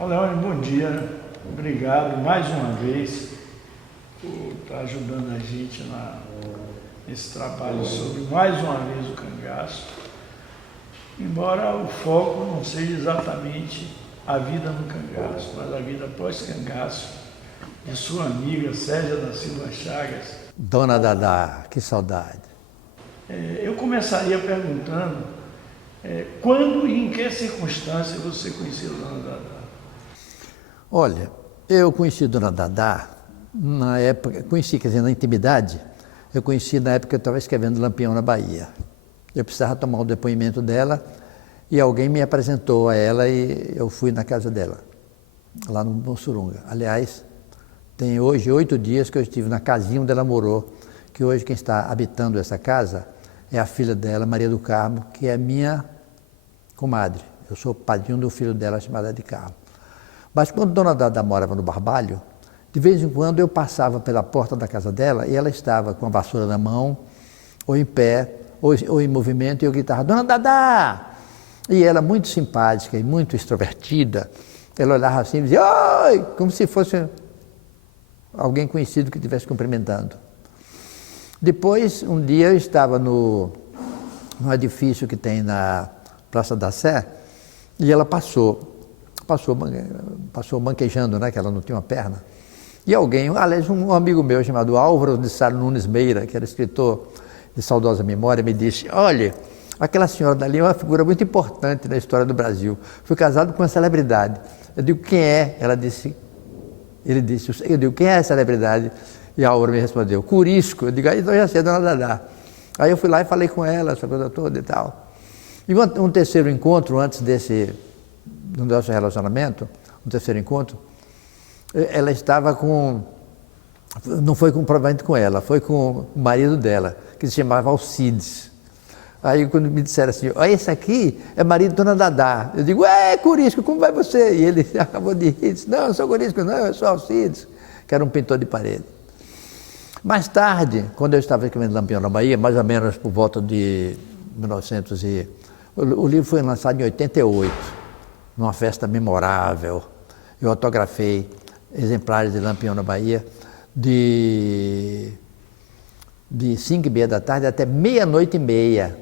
Leone, bom dia. Obrigado mais uma vez por estar ajudando a gente nesse trabalho sobre mais uma vez o cangaço. Embora o foco não seja exatamente a vida no cangaço, mas a vida pós-cangaço de sua amiga Célia da Silva Chagas. Dona Dadá, que saudade. Eu começaria perguntando quando e em que circunstância você conheceu a Dona Dadá? Olha, eu conheci Dona Dadá na época, quer dizer, na intimidade, eu conheci na época que eu estava escrevendo Lampião na Bahia. Eu precisava tomar o depoimento dela e alguém me apresentou a ela e eu fui na casa dela, lá no Mussurunga. Aliás, tem hoje 8 dias que eu estive na casinha onde ela morou, que hoje quem está habitando essa casa é a filha dela, Maria do Carmo, que é minha comadre. Eu sou padrinho do filho dela, chamado de Carmo. Mas quando Dona Dadá morava no Barbalho, de vez em quando eu passava pela porta da casa dela e ela estava com a vassoura na mão, ou em pé, ou em movimento, e eu gritava, Dona Dadá! E ela, muito simpática e muito extrovertida, ela olhava assim e dizia, oi! Como se fosse alguém conhecido que estivesse cumprimentando. Depois, um dia eu estava num edifício que tem na Praça da Sé, e ela passou manquejando, né, que ela não tinha uma perna. E alguém, aliás, um amigo meu chamado Álvaro de Sá Nunes Meira, que era escritor de saudosa memória, me disse, olha, aquela senhora dali é uma figura muito importante na história do Brasil. Fui casado com uma celebridade. Eu digo, quem é? Ele disse, eu digo, quem é a celebridade? E Álvaro me respondeu, Curisco. Eu digo, aí então já sei, Dona Dadá. Aí eu fui lá e falei com ela, essa coisa toda e tal. E um terceiro encontro, antes do nosso relacionamento, um terceiro encontro, ela estava não foi provavelmente com ela, foi com o marido dela, que se chamava Alcides. Aí quando me disseram assim, esse aqui é marido de Dona Dadá. Eu digo, Curisco, como vai você? E ele acabou de rir, disse, não, eu sou Curisco, não, eu sou Alcides, que era um pintor de parede. Mais tarde, quando eu estava escrevendo Lampião na Bahia, mais ou menos por volta de 1900 o livro foi lançado em 88, numa festa memorável. Eu autografei exemplares de Lampião na Bahia de 5h30 da tarde até 00:30.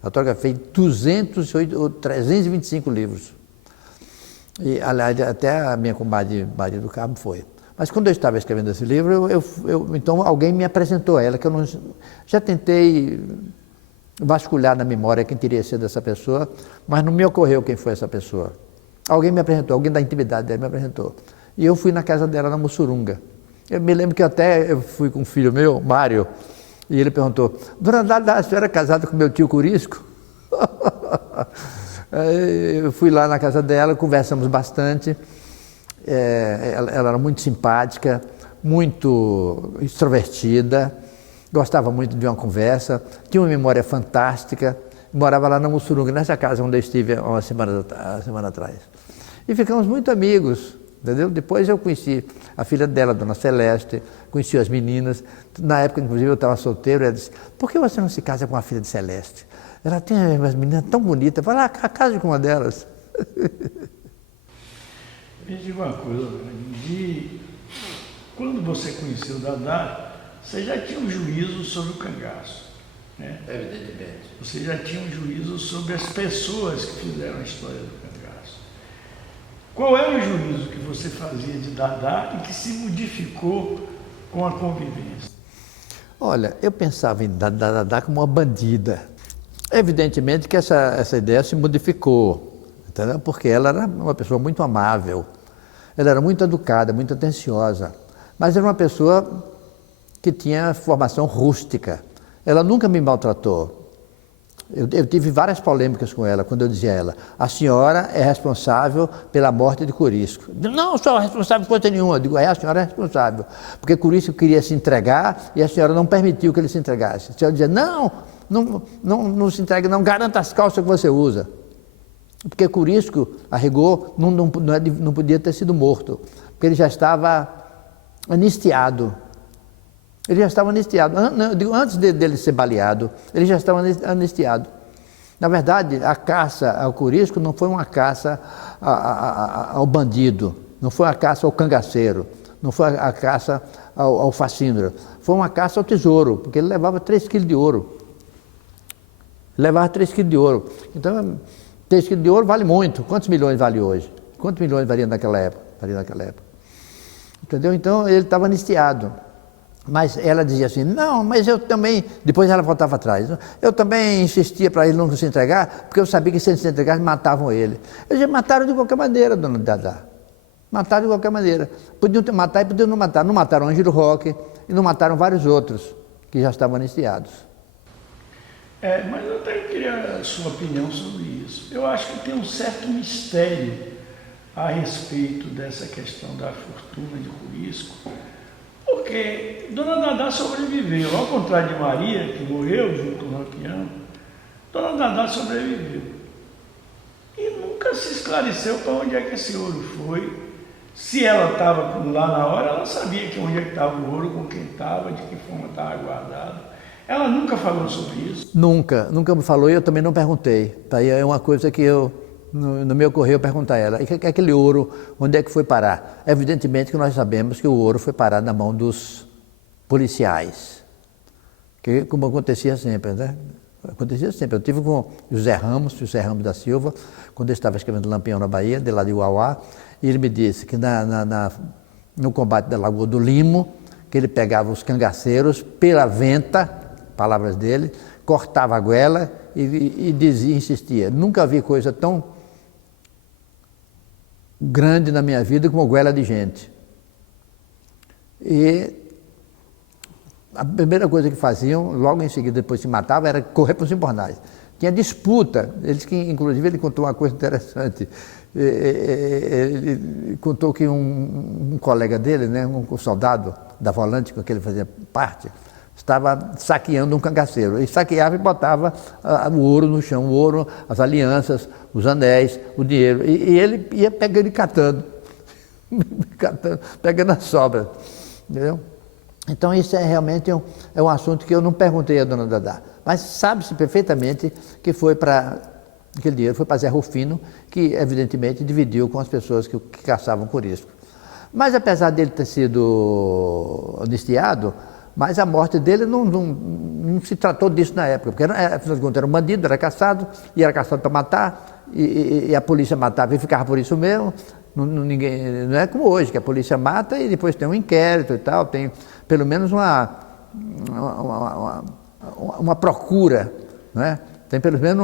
Autografei 208 ou 325 livros. E, aliás, até a minha comadre Maria do Carmo foi. Mas quando eu estava escrevendo esse livro, então alguém me apresentou a ela, que eu não, já tentei vasculhar na memória quem teria sido essa pessoa, mas não me ocorreu quem foi essa pessoa. Alguém me apresentou, alguém da intimidade dela me apresentou. E eu fui na casa dela, na Mussurunga. Eu me lembro que eu fui com um filho meu, Mário, e ele perguntou, Dona Dadá, a senhora é casada com meu tio Curisco? Eu fui lá na casa dela, conversamos bastante. Ela era muito simpática, muito extrovertida, gostava muito de uma conversa, tinha uma memória fantástica, morava lá na Mussurunga, nessa casa onde eu estive uma semana atrás. E ficamos muito amigos, entendeu? Depois eu conheci a filha dela, Dona Celeste, conheci as meninas. Na época, inclusive, eu estava solteiro, ela disse, por que você não se casa com a filha de Celeste? Ela tem umas meninas tão bonitas, vai lá, case com uma delas. Me diga uma coisa, quando você conheceu Dadá, você já tinha um juízo sobre o cangaço, né? Evidentemente. Você já tinha um juízo sobre as pessoas que fizeram a história do cangaço. Qual era o juízo que você fazia de Dadá e que se modificou com a convivência? Olha, eu pensava em Dadá como uma bandida. Evidentemente que essa ideia se modificou, entendeu? Porque ela era uma pessoa muito amável, ela era muito educada, muito atenciosa, mas era uma pessoa que tinha formação rústica. Ela nunca me maltratou. Eu tive várias polêmicas com ela, quando eu dizia a ela, a senhora é responsável pela morte de Curisco. Não sou responsável por coisa nenhuma. Eu digo, a senhora é responsável, porque Curisco queria se entregar e a senhora não permitiu que ele se entregasse. A senhora dizia, não se entregue, não, garanta as calças que você usa. Porque Curisco, a rigor, não podia ter sido morto, porque ele já estava anistiado. Ele já estava anistiado. Antes dele ser baleado, ele já estava anistiado. Na verdade, a caça ao Corisco não foi uma caça ao bandido, não foi uma caça ao cangaceiro, não foi a caça ao facínora, foi uma caça ao tesouro, porque ele levava 3 quilos de ouro. Levava 3 quilos de ouro. Então, 3 quilos de ouro vale muito. Quantos milhões vale hoje? Quantos milhões valia naquela época? Entendeu? Então, ele estava anistiado. Mas ela dizia assim, não, mas eu também... Depois ela voltava atrás. Eu também insistia para ele não se entregar, porque eu sabia que se ele se entregasse, matavam ele. Eu dizia, mataram de qualquer maneira, dona Dadá. Mataram de qualquer maneira. Podiam matar e podiam não matar. Não mataram Ângelo Roque e não mataram vários outros que já estavam anistiados. Mas eu até queria a sua opinião sobre isso. Eu acho que tem um certo mistério a respeito dessa questão da fortuna de Corisco, porque Dona Dadá sobreviveu, ao contrário de Maria, que morreu junto com o Lampião. Dona Dadá sobreviveu. E nunca se esclareceu para onde é que esse ouro foi. Se ela estava lá na hora, ela sabia que onde é que estava o ouro, com quem estava, de que forma estava guardado. Ela nunca falou sobre isso? Nunca me falou e eu também não perguntei. Tá aí é uma coisa que não me ocorreu perguntar a ela. E aquele ouro, onde é que foi parar? Evidentemente que nós sabemos que o ouro foi parar na mão dos policiais. Que, como acontecia sempre, né? Acontecia sempre. Eu tive com José Ramos da Silva, quando eu estava escrevendo Lampião na Bahia, de lá de Uauá, e ele me disse que no combate da Lagoa do Limo, que ele pegava os cangaceiros pela venta, palavras dele, cortava a goela e dizia, insistia, nunca vi coisa tão grande na minha vida como goela de gente. E a primeira coisa que faziam, logo em seguida, depois se matava, era correr para os embornais. Tinha disputa, inclusive ele contou uma coisa interessante. Ele contou que um colega dele, né, um soldado da Volante, com que ele fazia parte, estava saqueando um cangaceiro. Ele saqueava e botava o ouro no chão, o ouro, as alianças, os anéis, o dinheiro. E ele ia pegando e catando, pegando as sobras. Entendeu? Então isso realmente um assunto que eu não perguntei à dona Dadá. Mas sabe-se perfeitamente que aquele dinheiro foi para Zé Rufino, que evidentemente dividiu com as pessoas que caçavam Corisco. Mas apesar dele ter sido anistiado, mas a morte dele não se tratou disso na época, porque afinal de contas era um bandido, era caçado para matar, e a polícia matava e ficava por isso mesmo. Não é como hoje, que a polícia mata e depois tem um inquérito e tal, tem pelo menos uma procura, não é? Tem pelo menos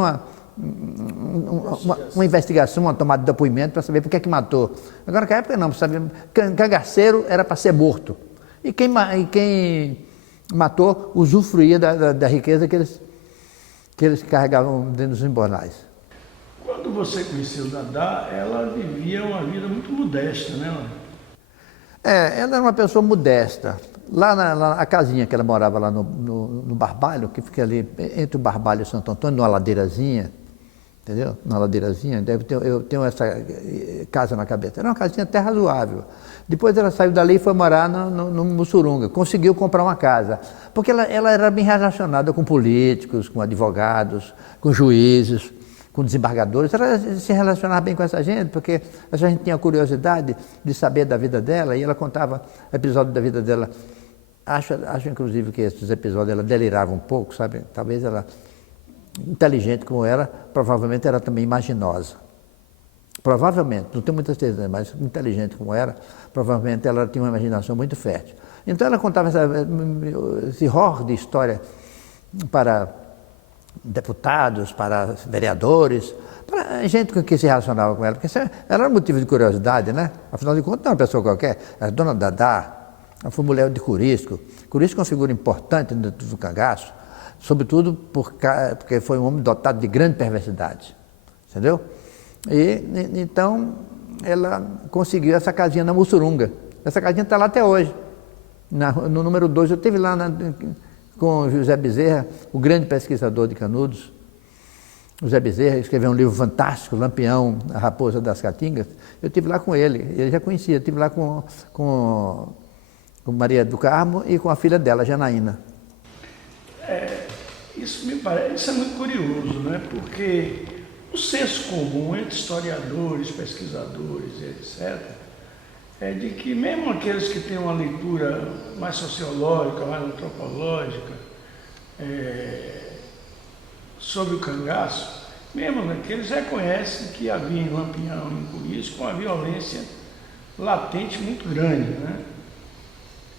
uma investigação, uma tomada de depoimento para saber por que matou. Agora, naquela época não, sabia, cangaceiro era para ser morto. E quem matou usufruía da riqueza que eles carregavam dentro dos embornais. Quando você conheceu Dadá, ela vivia uma vida muito modesta, né? Ela era uma pessoa modesta. Lá na casinha que ela morava lá no Barbalho, que fica ali entre o Barbalho e Santo Antônio, numa ladeirazinha, entendeu? Numa ladeirazinha, eu tenho essa casa na cabeça. Era uma casinha até razoável. Depois ela saiu dali e foi morar no Mussurunga. Conseguiu comprar uma casa, porque ela era bem relacionada com políticos, com advogados, com juízes, com desembargadores. Ela se relacionava bem com essa gente, porque essa gente tinha curiosidade de saber da vida dela, e ela contava episódios da vida dela. Acho inclusive que esses episódios ela delirava um pouco, sabe? Talvez ela, inteligente como era, provavelmente era também imaginosa. Provavelmente, não tenho muita certeza, mas inteligente como era, provavelmente ela tinha uma imaginação muito fértil. Então ela contava esse horror de história para deputados, para vereadores, para gente com que se relacionava com ela, porque ela era motivo de curiosidade, né? Afinal de contas, não era uma pessoa qualquer, era dona Dadá, ela foi mulher de Corisco. Corisco é uma figura importante dentro do cangaço, sobretudo porque foi um homem dotado de grande perversidade, entendeu? E então ela conseguiu essa casinha na Mussurunga. Essa casinha está lá até hoje. No número 2, eu estive lá com José Bezerra, o grande pesquisador de Canudos. José Bezerra escreveu um livro fantástico, Lampião, a Raposa das Caatingas. Eu estive lá com ele já conhecia, estive lá com Maria do Carmo e com a filha dela, Janaína. Isso me parece, isso é muito curioso, né? Porque o senso comum entre historiadores, pesquisadores, etc., é de que mesmo aqueles que têm uma leitura mais sociológica, mais antropológica, sobre o cangaço, mesmo naqueles reconhecem que havia em Lampião e em Curisco uma violência latente muito grande, né?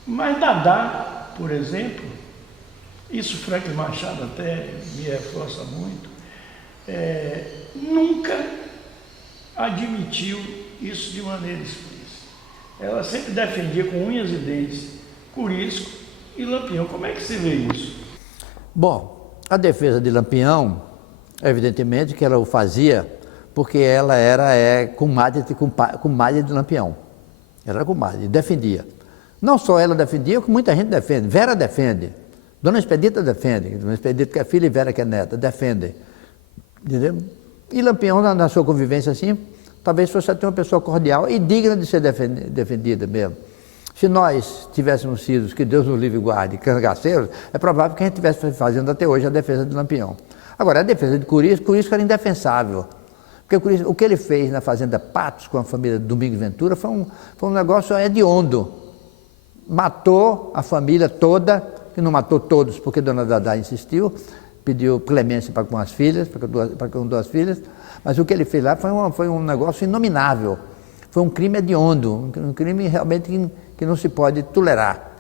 Mas Dadá, por exemplo, isso Franklin Machado até me reforça muito, nunca admitiu isso de maneira explícita. Ela sempre defendia com unhas e dentes Curisco e Lampião. Como é que se vê isso? Bom, a defesa de Lampião, evidentemente que ela o fazia porque ela era comadre de Lampião. Ela era comadre, defendia. Não só ela defendia, como muita gente defende. Vera defende. Dona Expedita defende. Dona Expedita que é filha e Vera que é neta, defende. Entendeu? E Lampião, na sua convivência assim, talvez fosse até uma pessoa cordial e digna de ser defendida mesmo. Se nós tivéssemos sido, que Deus nos livre e guarde, cangaceiros, é provável que a gente estivesse fazendo até hoje a defesa de Lampião. Agora, a defesa de Curisco era indefensável. Porque o que ele fez na Fazenda Patos com a família Domingos Ventura foi um negócio hediondo. Matou a família toda, que não matou todos, porque Dona Dadá insistiu, pediu clemência para com as filhas, para com duas filhas, mas o que ele fez lá foi um negócio inominável. Foi um crime hediondo, um crime realmente que não se pode tolerar.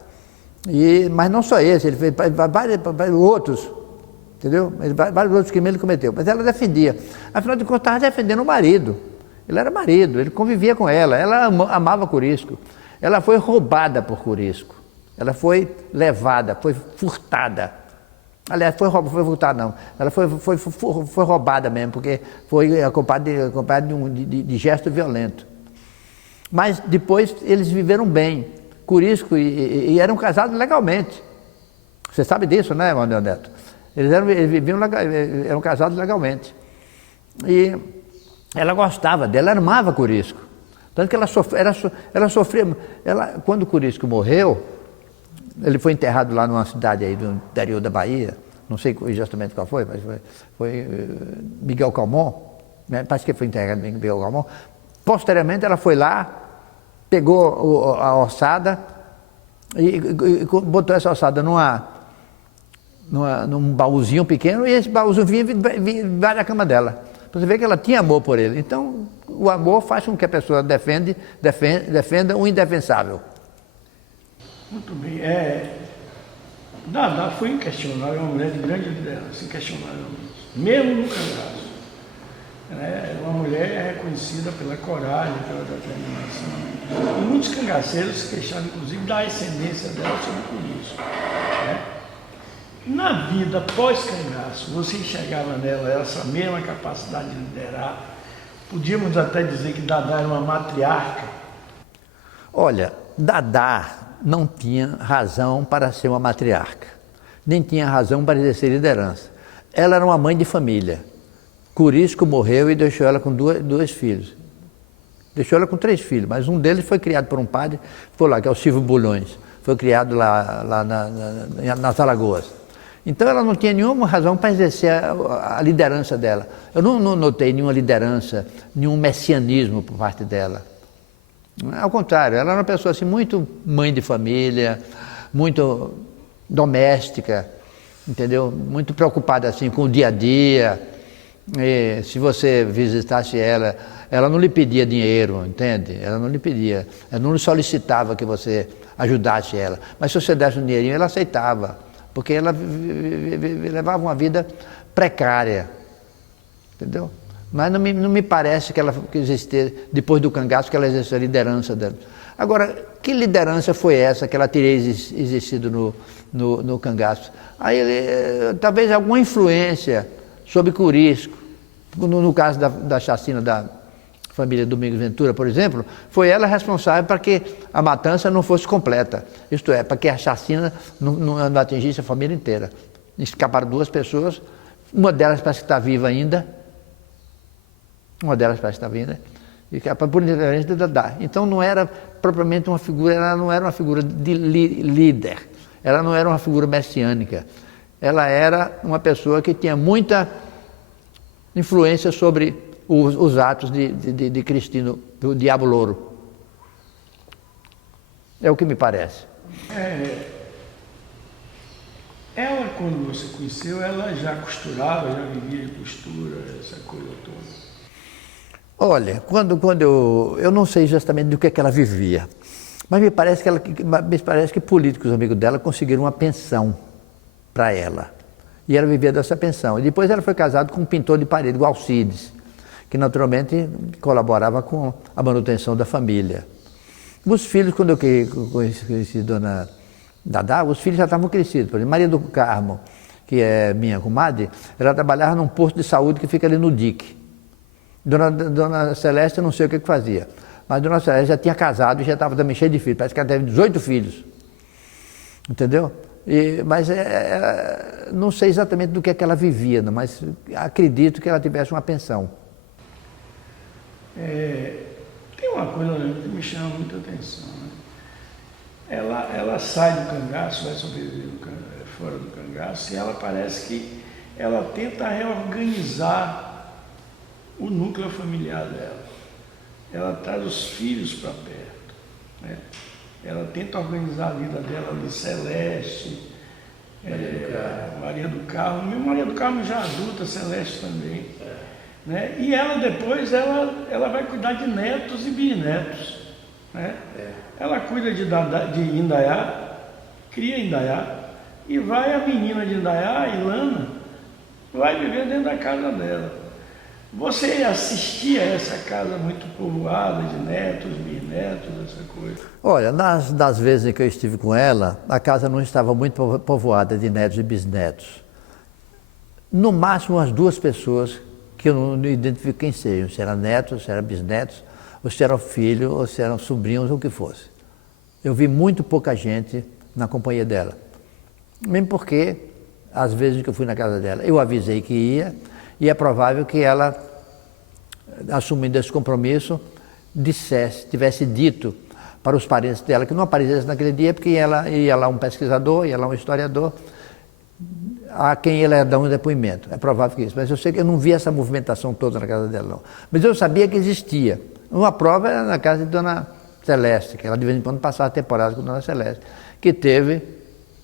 Mas não só esse, ele fez vários outros, entendeu? Vários outros crimes ele cometeu, mas ela defendia. Afinal de contas, estava defendendo o marido. Ele era marido, ele convivia com ela amava Curisco. Ela foi roubada por Curisco. Ela foi levada, foi furtada. Aliás, foi furtada não. Ela foi roubada mesmo, porque foi acompanhada de gesto violento. Mas depois eles viveram bem. Curisco e eram casados legalmente. Você sabe disso, né, Manuel Neto? Eles eram casados legalmente. E ela gostava dele, ela amava Curisco. Tanto que ela sofria. Quando Curisco morreu, ele foi enterrado lá numa cidade aí do interior da Bahia, não sei exatamente qual foi, mas foi Miguel Calmon, né? Parece que foi enterrado em Miguel Calmon. Posteriormente ela foi lá, pegou a ossada e botou essa ossada num baúzinho pequeno, e esse baúzinho vinha da cama dela. Você vê que ela tinha amor por ele. Então, o amor faz com que a pessoa defenda o indefensável. Muito bem. Dadá foi inquestionável, uma mulher de grande liderança, inquestionávelmente. Mesmo no cangaço. Uma mulher reconhecida pela coragem, pela determinação. E muitos cangaceiros se queixaram, inclusive, da ascendência dela sobre Curisco. Na vida pós-cangaço, você enxergava nela essa mesma capacidade de liderar? Podíamos até dizer que Dadá era uma matriarca? Olha, Dadá não tinha razão para ser uma matriarca, nem tinha razão para exercer liderança. Ela era uma mãe de família. Curisco morreu e deixou ela com dois filhos. Deixou ela com 3 filhos, mas um deles foi criado por um padre, foi lá, que é o Silvio Bulhões, foi criado lá nas Alagoas. Então ela não tinha nenhuma razão para exercer a liderança dela. Eu não notei nenhuma liderança, nenhum messianismo por parte dela. Ao contrário, ela era uma pessoa assim, muito mãe de família, muito doméstica, entendeu? Muito preocupada assim, com o dia a dia. E se você visitasse ela, ela não lhe pedia dinheiro, entende? Ela não lhe pedia, ela não lhe solicitava que você ajudasse ela. Mas se você desse um dinheirinho, ela aceitava, porque ela levava uma vida precária, entendeu? Mas não me parece que ela existisse, depois do cangaço, que ela exerceu a liderança dela. Agora, que liderança foi essa que ela teria exercido no cangaço? Aí, talvez alguma influência sobre Curisco, no caso da chacina da família Domingos Ventura, por exemplo, foi ela responsável para que a matança não fosse completa, isto é, para que a chacina não atingisse a família inteira. Escaparam 2 pessoas, uma delas parece que está viva ainda, e por interferência de Dadá. Então não era propriamente uma figura, ela não era uma figura de líder, ela não era uma figura messiânica, ela era uma pessoa que tinha muita influência sobre os atos de Cristino, do Diabo Louro. É o que me parece. Ela, quando você conheceu, ela já costurava, já vivia de costura, essa coisa toda? Olha, quando eu não sei exatamente do que ela vivia, mas me parece que políticos amigos dela conseguiram uma pensão para ela. E ela vivia dessa pensão. E depois ela foi casada com um pintor de parede, o Alcides, que naturalmente colaborava com a manutenção da família. Os filhos, quando eu conheci Dona Dadá, os filhos já estavam crescidos. Por exemplo, Maria do Carmo, que é minha comadre, ela trabalhava num posto de saúde que fica ali no DIC. Dona Celeste, eu não sei o que fazia, mas Dona Celeste já tinha casado e já estava também cheia de filhos. Parece que ela teve 18 filhos. Entendeu? Mas não sei exatamente do que é que ela vivia, não, mas acredito que ela tivesse uma pensão. Tem uma coisa que me chama muita atenção, né? Ela sai do cangaço, vai sobreviver fora do cangaço, e ela parece que ela tenta reorganizar o núcleo familiar dela. Ela traz os filhos para perto, né? Ela tenta organizar a vida dela ali, Celeste, Maria do Carmo, mesmo Maria do Carmo já adulta, Celeste também. Né? E ela depois, ela vai cuidar de netos e bisnetos. Né? Ela cuida de Indaiá, cria Indaiá, e vai a menina de Indaiá, Ilana, vai viver dentro da casa dela. Você assistia a essa casa muito povoada de netos, bisnetos, essa coisa? Olha, das vezes em que eu estive com ela, a casa não estava muito povoada de netos e bisnetos. No máximo, umas 2 pessoas que eu não identifico quem sejam, se eram netos, se eram bisnetos, ou se eram filhos, ou se eram sobrinhos, ou o que fosse. Eu vi muito pouca gente na companhia dela. Mesmo porque, às vezes que eu fui na casa dela, eu avisei que ia, e é provável que ela, assumindo esse compromisso, tivesse dito para os parentes dela que não aparecesse naquele dia, porque ia lá um pesquisador, ia lá um historiador, a quem ele ia dar um depoimento. É provável que isso. Mas eu sei que eu não vi essa movimentação toda na casa dela, não. Mas eu sabia que existia. Uma prova era na casa de Dona Celeste, que ela de vez em quando passava temporada com Dona Celeste, que teve,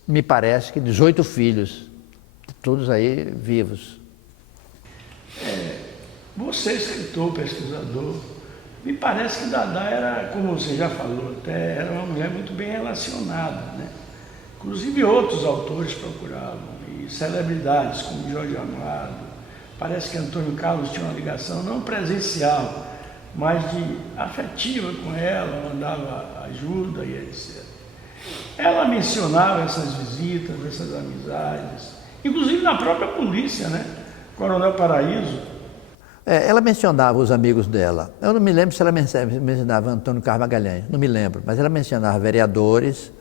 me parece, que 18 filhos, todos aí vivos. Você, escritor, pesquisador, me parece que Dadá era, como você já falou, até era uma mulher muito bem relacionada, né? Inclusive outros autores procuravam, e celebridades como Jorge Amado. Parece que Antônio Carlos tinha uma ligação não presencial, mas afetiva com ela, mandava ajuda e etc. Ela mencionava essas visitas, essas amizades, inclusive na própria polícia, né? Coronel Paraíso. Ela mencionava os amigos dela. Eu não me lembro se ela mencionava Antônio Carlos Magalhães, não me lembro, mas ela mencionava vereadores,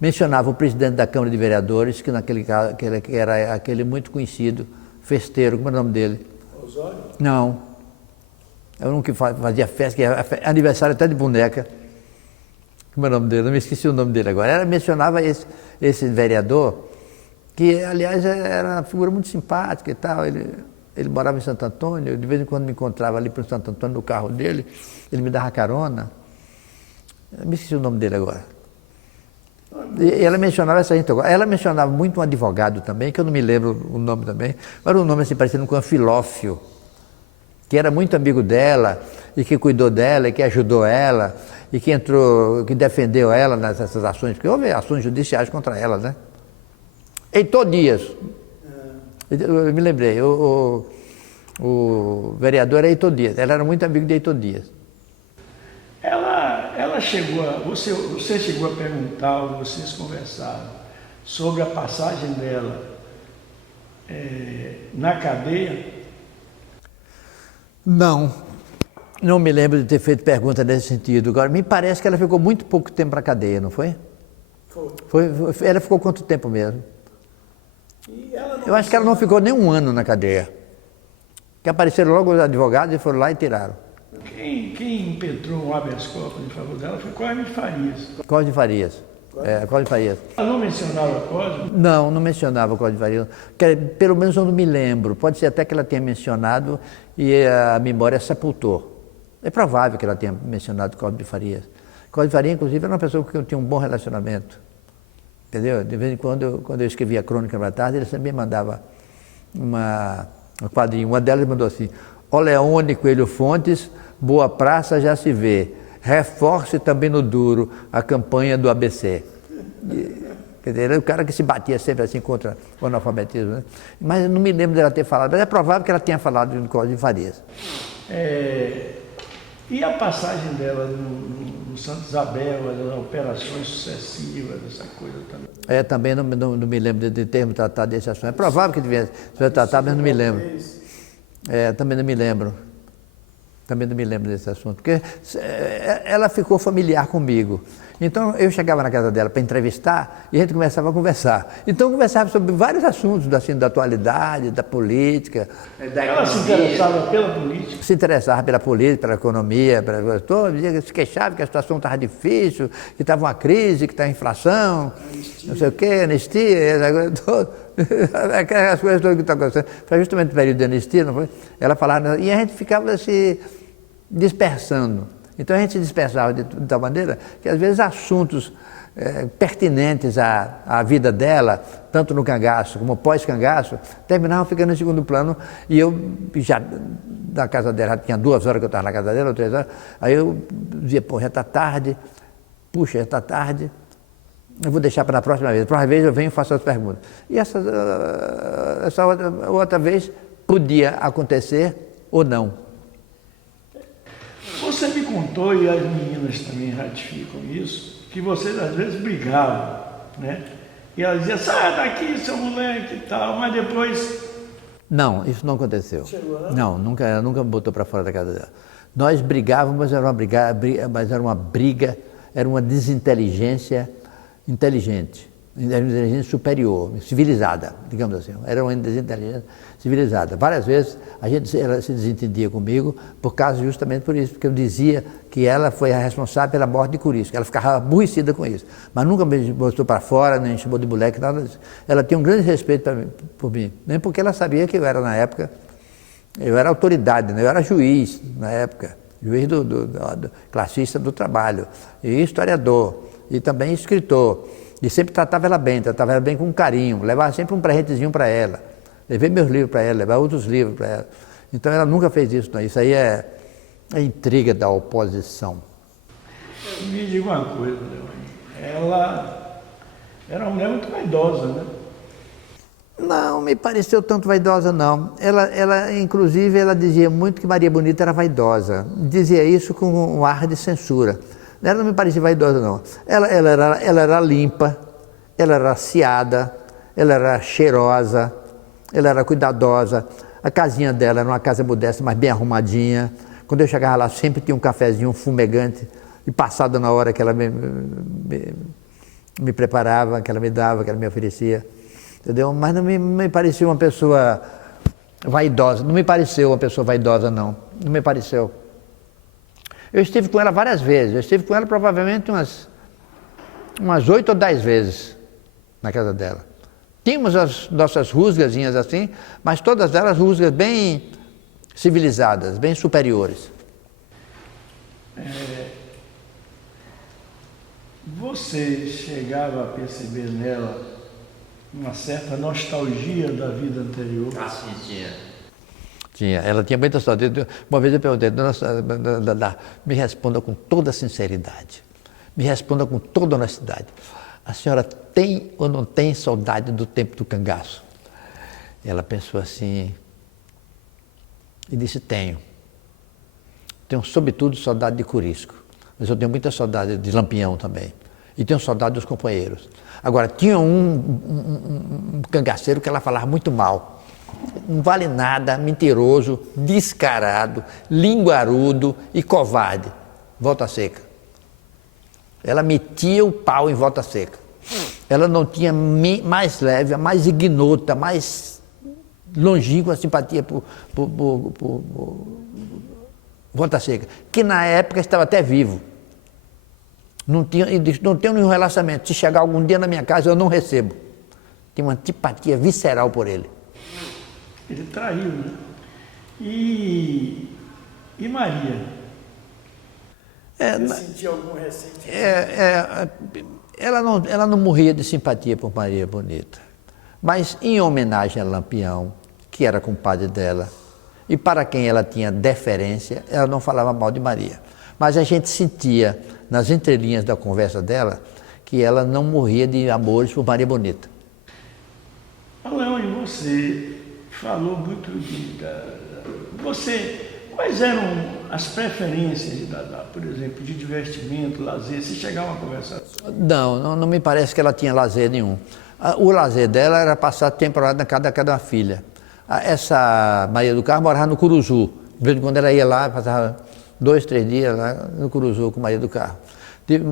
mencionava o presidente da Câmara de Vereadores, que naquele caso que era aquele muito conhecido, festeiro, como é o nome dele? Osório? Não. É um que fazia festa, que era aniversário até de boneca. Como é o nome dele? Não me esqueci o nome dele agora. Ela mencionava esse vereador, que aliás era uma figura muito simpática e tal. Ele morava em Santo Antônio, de vez em quando me encontrava ali para Santo Antônio no carro dele, ele me dava carona. Eu me esqueci o nome dele agora. E ela mencionava essa gente agora. Ela mencionava muito um advogado também, que eu não me lembro o nome também, mas era um nome assim parecendo com Anfilófio, que era muito amigo dela, e que cuidou dela, e que ajudou ela, e que defendeu ela nessas ações, porque houve ações judiciais contra ela, né? Heitor Dias. Eu me lembrei, o vereador era Heitor Dias, ela era muito amigo de Heitor Dias. Ela você chegou a perguntar, ou vocês conversaram, sobre a passagem dela na cadeia? Não me lembro de ter feito pergunta nesse sentido. Agora, me parece que ela ficou muito pouco tempo na cadeia, não foi? Foi. Ela ficou quanto tempo mesmo? Eu acho que ela não ficou nem 1 ano na cadeia. Que apareceram logo os advogados e foram lá e tiraram. Quem impetrou um habeas corpus em favor dela foi Cosme Farias. Cosme Farias. Cláudio Farias. Ela não mencionava Cosme? Não, não mencionava Cláudio Farias. Pelo menos eu não me lembro. Pode ser até que ela tenha mencionado e a memória sepultou. É provável que ela tenha mencionado Cláudio Farias. Cláudio Farias, inclusive, era uma pessoa com quem eu tinha um bom relacionamento. Entendeu? De vez em quando, quando eu escrevia a Crônica da Tarde, ele sempre me mandava um quadrinho. Uma delas mandou assim: Ó Leone Coelho Fontes, boa praça já se vê. Reforce também no duro a campanha do ABC. Quer dizer, era o cara que se batia sempre assim contra o analfabetismo, né? Mas eu não me lembro dela ter falado, mas é provável que ela tenha falado de Cláudio Farias. E a passagem dela no Santa Isabel, as operações sucessivas, essa coisa também? Também não me lembro de termos tratado desse assunto. É provável que tivesse tratado, mas não me lembro. Também não me lembro. Também não me lembro desse assunto, porque ela ficou familiar comigo. Então, eu chegava na casa dela para entrevistar e a gente começava a conversar. Então, conversava sobre vários assuntos, assim, da atualidade, da política, da economia. Ela se interessava pela política? Se interessava pela política, pela economia, pela coisa toda, se queixava que a situação estava difícil, que estava uma crise, que estava inflação, não sei o quê, anistia, essa coisa toda. Aquelas coisas todas que estão acontecendo. Foi justamente o período de anistia, não foi? Ela falava, e a gente ficava se dispersando. Então a gente se dispersava de tal maneira que às vezes assuntos pertinentes à vida dela, tanto no cangaço como pós-cangaço, terminavam ficando em segundo plano. E eu já, na casa dela, tinha 2 horas que eu estava na casa dela, ou 3 horas, aí eu dizia, pô, já está tarde, puxa, já está tarde, eu vou deixar para a próxima vez. A próxima vez eu venho e faço as perguntas. E essa outra vez podia acontecer ou não. Você me contou, e as meninas também ratificam isso, que vocês às vezes brigavam, né? E elas diziam, sai daqui, seu moleque e tal, mas depois... Não, isso não aconteceu. Não, nunca me botou para fora da casa dela. Nós brigávamos, mas era uma briga, era uma desinteligência inteligente, era uma inteligência superior, civilizada, digamos assim. Era uma desinteligência civilizada. Várias vezes ela se desentendia comigo justamente por isso, porque eu dizia que ela foi a responsável pela morte de Curisco. Ela ficava aborrecida com isso, mas nunca me botou para fora, nem chamou de moleque, nada disso. Ela tinha um grande respeito por mim, nem porque ela sabia que eu era, na época, eu era autoridade, né? Eu era juiz na época, juiz do classista do trabalho, e historiador, e também escritor. E sempre tratava ela bem com carinho, levava sempre um presentezinho para ela. Levei meus livros para ela, levava outros livros para ela. Então ela nunca fez isso, não. Isso aí é intriga da oposição. Me diga uma coisa, Leone. Ela era uma mulher muito vaidosa, né? Não, me pareceu tanto vaidosa, não. Inclusive, ela dizia muito que Maria Bonita era vaidosa. Dizia isso com um ar de censura. Ela não me parecia vaidosa, não. Ela era limpa, ela era aciada, ela era cheirosa, ela era cuidadosa. A casinha dela era uma casa modesta, mas bem arrumadinha. Quando eu chegava lá, sempre tinha um cafezinho fumegante e passado na hora que ela me preparava, que ela me dava, que ela me oferecia. Entendeu? Mas não me parecia uma pessoa vaidosa. Não me pareceu uma pessoa vaidosa, não. Não me pareceu. Eu estive com ela várias vezes. Eu estive com ela provavelmente umas 8 ou 10 vezes na casa dela. Tínhamos as nossas rusgazinhas assim, mas todas elas rusgas bem civilizadas, bem superiores. Você chegava a perceber nela uma certa nostalgia da vida anterior? Sim, tinha. Tinha, ela tinha muita saudade. Uma vez eu perguntei, me responda com toda sinceridade, me responda com toda honestidade. A senhora tem ou não tem saudade do tempo do cangaço? Ela pensou assim e disse, tenho. Tenho sobretudo saudade de Curisco, mas eu tenho muita saudade de Lampião também. E tenho saudade dos companheiros. Agora, tinha um cangaceiro que ela falava muito mal. Não vale nada, mentiroso, descarado, linguarudo e covarde. Volta Seca. Ela metia o pau em Volta Seca. Ela não tinha mais leve, mais ignota, mais longínqua simpatia por Volta Seca, que na época estava até vivo. Não tinha, e disse, não tenho nenhum relacionamento. Se chegar algum dia na minha casa, eu não recebo. Tinha uma antipatia visceral por ele. Ele traiu, né? E Maria? Você sentia algum ressentimento? Ela não morria de simpatia por Maria Bonita. Mas em homenagem a Lampião, que era compadre dela, e para quem ela tinha deferência, ela não falava mal de Maria. Mas a gente sentia, nas entrelinhas da conversa dela, que ela não morria de amores por Maria Bonita. Alain, e você falou muito quais eram as preferências de Dadá, por exemplo, de divertimento, lazer? Se chegavam a conversar? Não me parece que ela tinha lazer nenhum. O lazer dela era passar temporada na casa da filha. Essa Maria do Carmo morava no Curuzu. De vez em quando ela ia lá, passava 2, 3 dias lá no Curuzu com Maria do Carmo.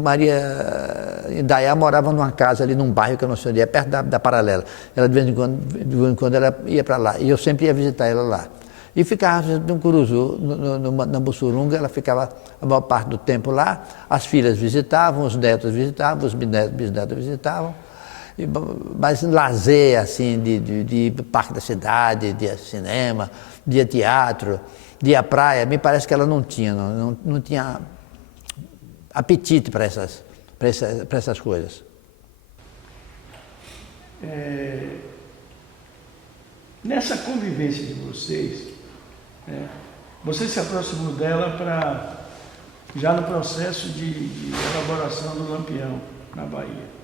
Maria Indaiá morava numa casa ali num bairro que eu não sei onde é, perto da Paralela. Ela de vez em quando ela ia para lá. E eu sempre ia visitar ela lá. E ficava no Curuzu, na Bussurunga, ela ficava a maior parte do tempo lá. As filhas visitavam, os netos visitavam, os bisnetos visitavam. Mas lazer, assim, de parque da cidade, de cinema, de teatro, de à praia, me parece que ela não tinha, não tinha apetite para essas coisas. Nessa convivência de vocês, você se aproximou dela já no processo de elaboração do Lampião na Bahia.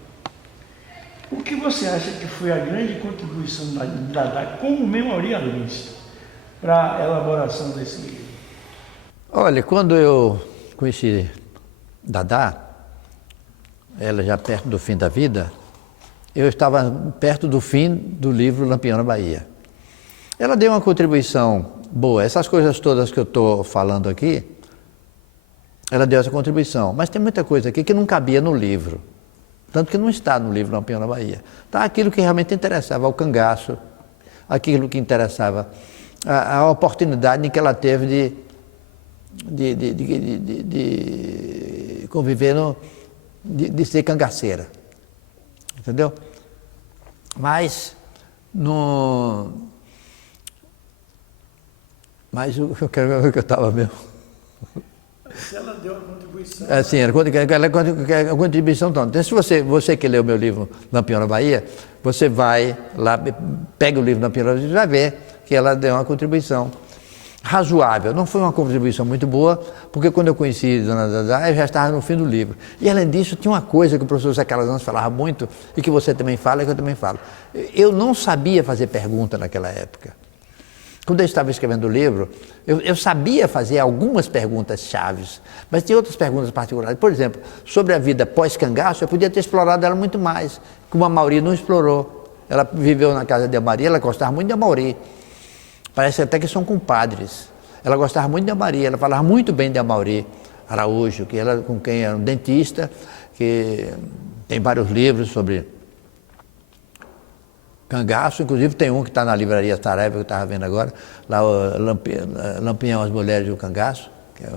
O que você acha que foi a grande contribuição da Dadá como memorialista para a elaboração desse livro? Olha, quando eu conheci Dadá, ela já perto do fim da vida, eu estava perto do fim do livro Lampião na Bahia. Ela deu uma contribuição boa. Essas coisas todas que eu estou falando aqui, ela deu essa contribuição. Mas tem muita coisa aqui que não cabia no livro. Tanto que não está no livro Lampião na Bahia. Está aquilo que realmente interessava ao cangaço, aquilo que interessava, a oportunidade em que ela teve de conviver, de ser cangaceira. Entendeu? Mas o que eu estava mesmo. Se ela deu uma contribuição. Sim, ela a contribuição tanto. Então, se você que leu meu livro Lampião na Bahia, você vai lá, pega o livro Lampião na Bahia e vai ver que ela deu uma contribuição razoável. Não foi uma contribuição muito boa, porque quando eu conheci Dona Dadá, eu já estava no fim do livro. E além disso, tinha uma coisa que o professor Zé Calazans falava muito, e que você também fala, e que eu também falo. Eu não sabia fazer pergunta naquela época. Quando eu estava escrevendo o livro, eu sabia fazer algumas perguntas chaves, mas tinha outras perguntas particulares. Por exemplo, sobre a vida pós-cangaço, eu podia ter explorado ela muito mais, como a Mauri não explorou. Ela viveu na casa de Amauri, ela gostava muito de Amauri. Parece até que são compadres. Ela gostava muito de Amauri, ela falava muito bem de Amauri Araújo, com quem era um dentista, que tem vários livros sobre cangaço, inclusive tem um que está na livraria Saraiva, que eu estava vendo agora, lá o Lampião, as Mulheres e o Cangaço, que é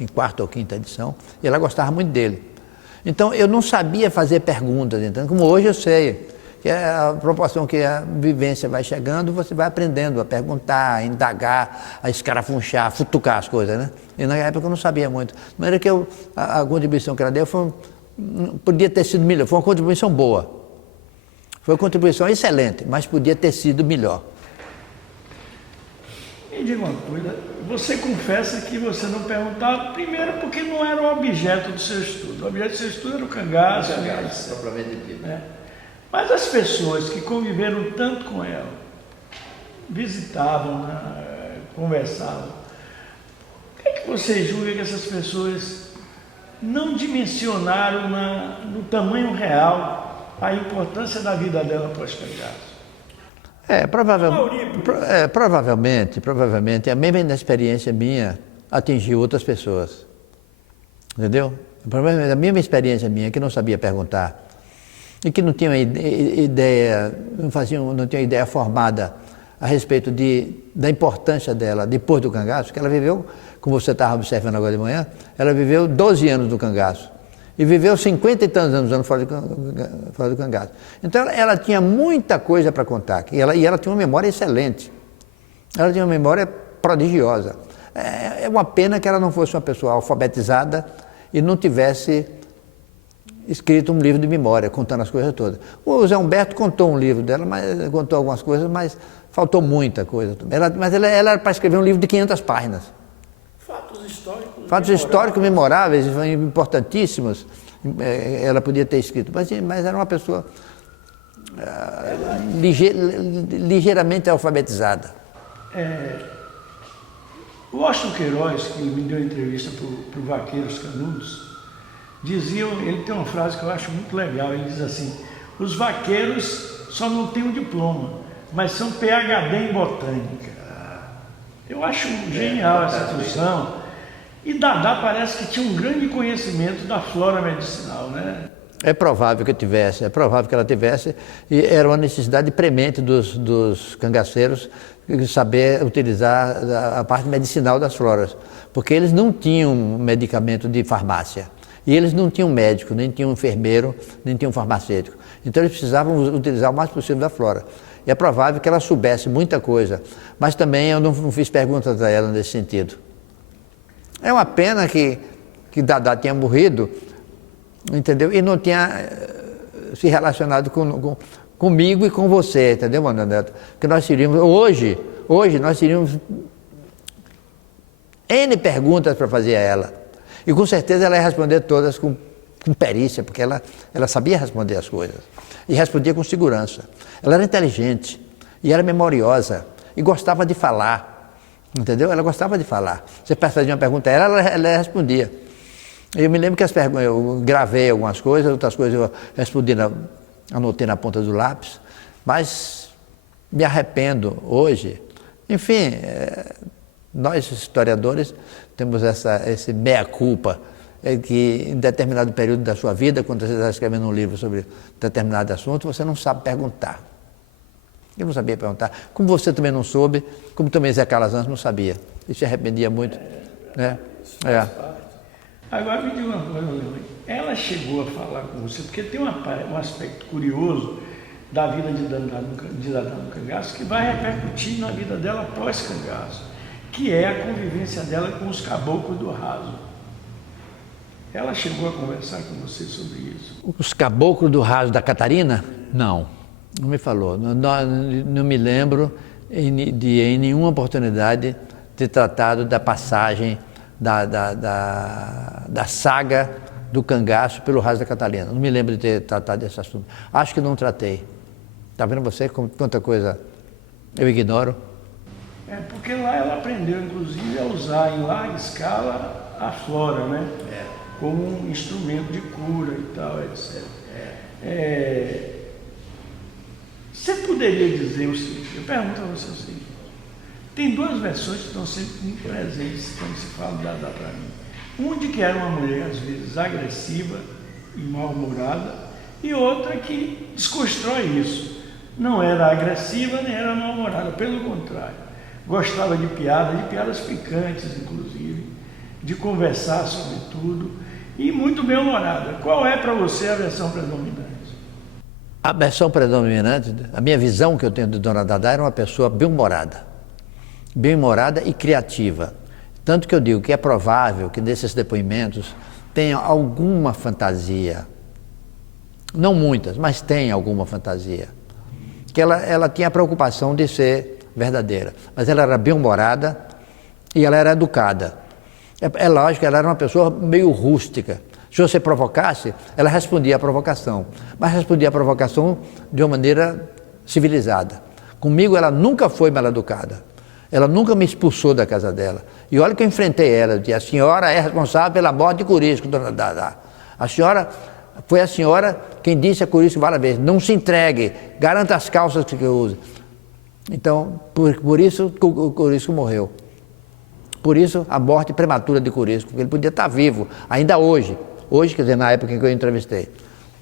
em 4ª ou 5ª edição, e ela gostava muito dele. Então eu não sabia fazer perguntas, então, como hoje eu sei, que é a proporção que a vivência vai chegando, você vai aprendendo a perguntar, a indagar, a escarafunchar, a futucar as coisas, né? E na época eu não sabia muito. De maneira que a contribuição que ela deu podia ter sido melhor, foi uma contribuição boa. Foi uma contribuição excelente, mas podia ter sido melhor. Me diga uma coisa, você confessa que você não perguntava, primeiro porque não era o objeto do seu estudo. O objeto do seu estudo era o cangaço. Propriamente dito. Mas as pessoas que conviveram tanto com ela, visitavam, conversavam, o que é que você julga que essas pessoas não dimensionaram no tamanho real a importância da vida dela pós-cangaço? Provavelmente, a mesma inexperiência minha atingiu outras pessoas. Entendeu? Provavelmente a mesma experiência minha, que não sabia perguntar, e que não tinha ideia, não tinha ideia formada a respeito da importância dela depois do cangaço, que ela viveu, como você estava observando agora de manhã, ela viveu 12 anos do cangaço. e viveu 50 e tantos anos fora do cangaço. Então ela tinha muita coisa para contar, e ela tinha uma memória excelente. Ela tinha uma memória prodigiosa. É uma pena que ela não fosse uma pessoa alfabetizada e não tivesse escrito um livro de memória, contando as coisas todas. O Zé Humberto contou um livro dela, contou algumas coisas, mas faltou muita coisa. Mas ela era para escrever um livro de 500 páginas. Fatos históricos memoráveis, importantíssimos, ela podia ter escrito, mas era uma pessoa ligeiramente alfabetizada. O Washington Queiroz, que me deu entrevista para o Vaqueiros Canudos, ele tem uma frase que eu acho muito legal, ele diz assim: os vaqueiros só não têm um diploma, mas são PhD em botânica. Eu acho genial essa função. E Dadá parece que tinha um grande conhecimento da flora medicinal, né? É provável que tivesse, é provável que ela tivesse, e era uma necessidade premente dos cangaceiros saber utilizar a parte medicinal das floras, porque eles não tinham medicamento de farmácia, e eles não tinham médico, nem tinham enfermeiro, nem tinham farmacêutico. Então eles precisavam utilizar o mais possível da flora. E é provável que ela soubesse muita coisa, mas também eu não fiz perguntas a ela nesse sentido. É uma pena que Dadá tinha morrido, entendeu? E não tinha se relacionado comigo e com você, entendeu, Manuel Neto? Porque nós teríamos, hoje nós teríamos N perguntas para fazer a ela. E com certeza ela ia responder todas com perícia, porque ela sabia responder as coisas. E respondia com segurança. Ela era inteligente, e era memoriosa, e gostava de falar. Entendeu? Ela gostava de falar. Você fazia uma pergunta a ela respondia. Eu me lembro que eu gravei algumas coisas, outras coisas eu respondi, anotei na ponta do lápis, mas me arrependo hoje. Enfim, nós historiadores temos esse meia-culpa, que em determinado período da sua vida, quando você está escrevendo um livro sobre determinado assunto, você não sabe perguntar. Eu não sabia perguntar. Como você também não soube, como também Zé Calazans não sabia. Isso se arrependia muito. Né? Agora me diga uma coisa, Leandro. Ela chegou a falar com você, porque tem um aspecto curioso da vida de Dadá no cangaço que vai repercutir na vida dela pós-cangaço, que é a convivência dela com os caboclos do raso. Ela chegou a conversar com você sobre isso? Os caboclos do raso da Catarina? Não. Não me falou, não me lembro de em nenhuma oportunidade ter tratado da passagem da saga do cangaço pelo raso da Catarina. Não me lembro de ter tratado desse assunto. Acho que não tratei. Está vendo você quanta coisa eu ignoro? Porque lá ela aprendeu, inclusive, a usar em larga escala a flora, né? Como um instrumento de cura e tal, etc. Você poderia dizer o seguinte, eu pergunto a você o seguinte: tem duas versões que estão sempre muito presentes quando se fala de Dadá para mim. Uma de que era uma mulher, às vezes, agressiva e mal-humorada, e outra que desconstrói isso. Não era agressiva nem era mal-humorada, pelo contrário. Gostava de piadas picantes, inclusive, de conversar sobre tudo, e muito bem-humorada. Qual é para você a versão predominante? A versão predominante, a minha visão que eu tenho de Dona Dadá era uma pessoa bem-humorada e criativa. Tanto que eu digo que é provável que nesses depoimentos tenha alguma fantasia, não muitas, mas tem alguma fantasia. Que ela tinha a preocupação de ser verdadeira, mas ela era bem-humorada e ela era educada. É lógico que ela era uma pessoa meio rústica. Se você provocasse, ela respondia à provocação, mas respondia à provocação de uma maneira civilizada. Comigo ela nunca foi mal educada, ela nunca me expulsou da casa dela. E olha que eu enfrentei ela, eu disse: a senhora é responsável pela morte de Corisco, Dona Dadá. Foi a senhora quem disse a Corisco várias vezes: não se entregue, garanta as calças que usa. Então, por isso o Corisco morreu. Por isso a morte prematura de Corisco, porque ele podia estar vivo, ainda hoje, quer dizer, na época em que eu entrevistei.